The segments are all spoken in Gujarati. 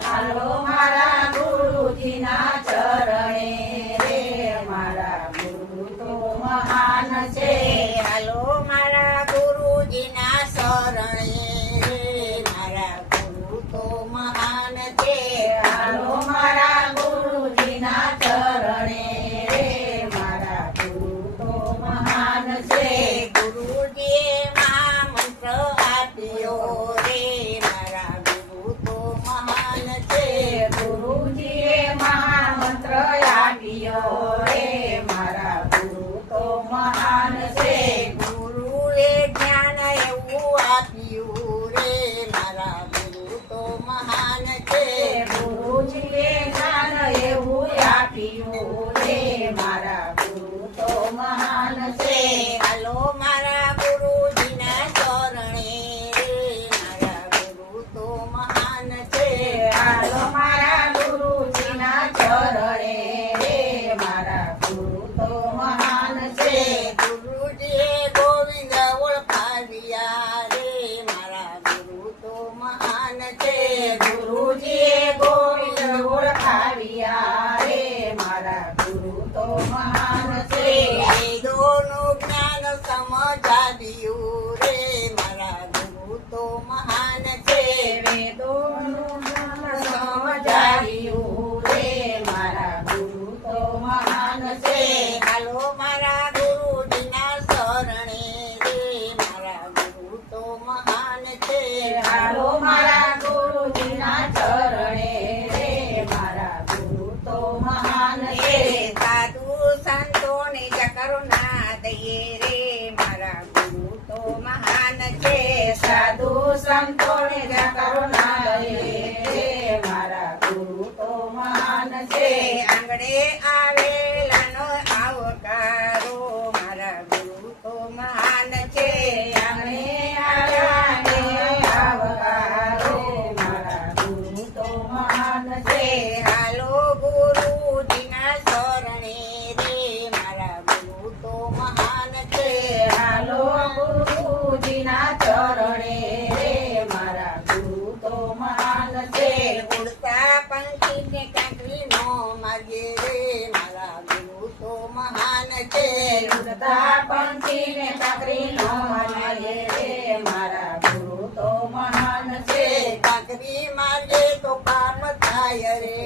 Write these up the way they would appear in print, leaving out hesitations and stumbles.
હાલો મારા ગુરુજીના ચરણે રે મારા ગુરુ તો મહાન છે. હાલો મારા ગુરુજીના શરણે રે મારા ગુરુ તો મહાન છે. હાલો મારા ગુરુજીના ચરણે રે મારા ગુરુ તો મહાન છે. ગુરુજીએ મહામંત્ર આપ્યો રે મારા ગુરુ તો મહાન છે. ગુરુજીએ મહામંત્ર આપ્યો રે મારા ગુરુ તો મહાન છે. ગુરુએ જ્ઞાન એવું આપ્યું રે મારા ગુરુ તો મહાન છે. ગુરુજીએ જ્ઞાન એવું આપ્યું રે મારા ગુરુ તો મહાન છે. હાલો મારા ગુરુજીના શરણે રે મારા ગુરુ તો મહાન છે. હાલો મારા ગુરુજીના ચરણે રે મારા ગુરુ તો મહાન છે. ગુરુજીએ ગોવિંદ ઓળખાવ્યા રે મારા ગુરુ તો મહાન છે. ગુરુજીએ ગોવિંદ ઓળખાવ્યા રે મારા ગુરુ તો મહાન છે. વેદોનું જ્ઞાન સમજાવ્યું રે મારા ગુરુ તો મહાન છે. વેદોનું જ્ઞાન સમજાવ્યું રે મારા ગુરુ તો મહાન છે. હાલો મારા ગુરુજીના શરણે રે મારા ગુરુ તો મહાન છે. હાલો મારા ગુરુજીના ચરણે રે મારા ગુરુ તો મહાન છે. સાધુ સંતોને કરુણા દઈએ રે મારા ગુરુ તો મહાન છે. સાધુ સંતોને કરુણા દે રે મારા ગુરુ તો મહાન છે. આંગણે આવેલાનો આવકારો મારા ગુરુ તો મહાન છે. આંગણે આવ્યાને આવકારો મારા ગુરુ તો મહાન છે. હાલો ગુરુજીના શરણે રે મારા ગુરુ તો મહાન છે. હાલો ગુરુજીના ચરણે રે મારા ગુરુ તો મહાન છે. ઉડતા પંખીને કાંકરી નો માર્ગે રે મારા ગુરુ તો મહાન છે. ઉડતા પંખીને કાંકરી નો મારે રે મારા ગુરુ તો મહાન છે. કાંકરી માર્ગે તો કામ થાય રે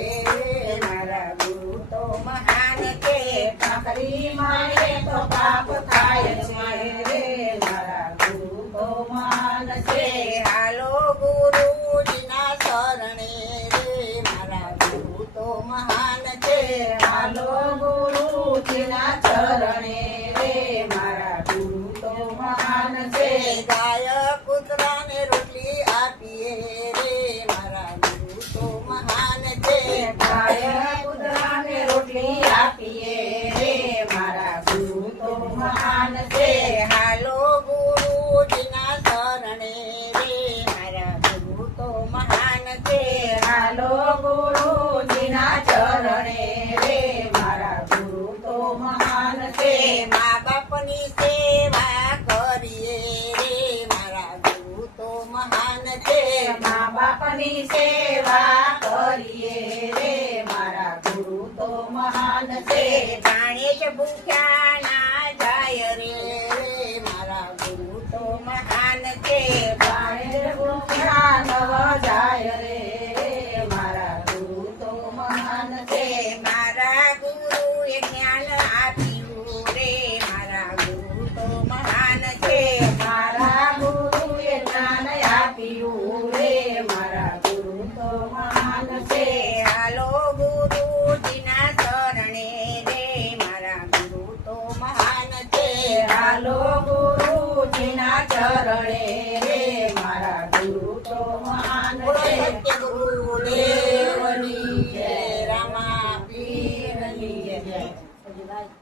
મારા ગુરુ તો મહાન છે. કાંકરી મારે તો પાપ થાય છે રે મારા ગુરુ તો મહાન છે. હાલો ગુરુજીના શરણે રે મારા ગુરુ તો મહાન છે. હાલો ગુરુજીના ચરણે રે મારા ગુરુ તો મહાન છે. ગાય કૂતરાને રોટલી આપીએ રે મારા ગુરુ તો મહાન છે. ગાય કૂતરાને રોટલી આપીએ રે મારા ગુરુ તો મહાન છે. હાલો ગુરુજીના શરણે રે મારા ગુરુ તો મહાન છે. હાલો ગુરુજીના ચરણે રે મારા ગુરુ તો મહાન છે. મા બાપની સેવા કરીએ રે મારા ગુરુ તો મહાન છે. મા બાપની સેવા કરીએ રે મારા ગુરુ તો મહાન છે. જાણે છે ભૂખ્યા ના જાય રે મારા ગુરુ તો મહાન છે. બાળે ભૂખ્યા નવ જાય રે મારા ગુરુ તો મહાન છે. મારા ગુરુએ જ્ઞાન આપ્યું રે મારા ગુરુ તો મહાન છે. મારા ગુરુએ જ્ઞાન આપ્યું રે મારા ગુરુ તો મહાન છે. હાલો ગુરુજીના શરણે રે મારા ગુરુ તો મહાન છે. હાલો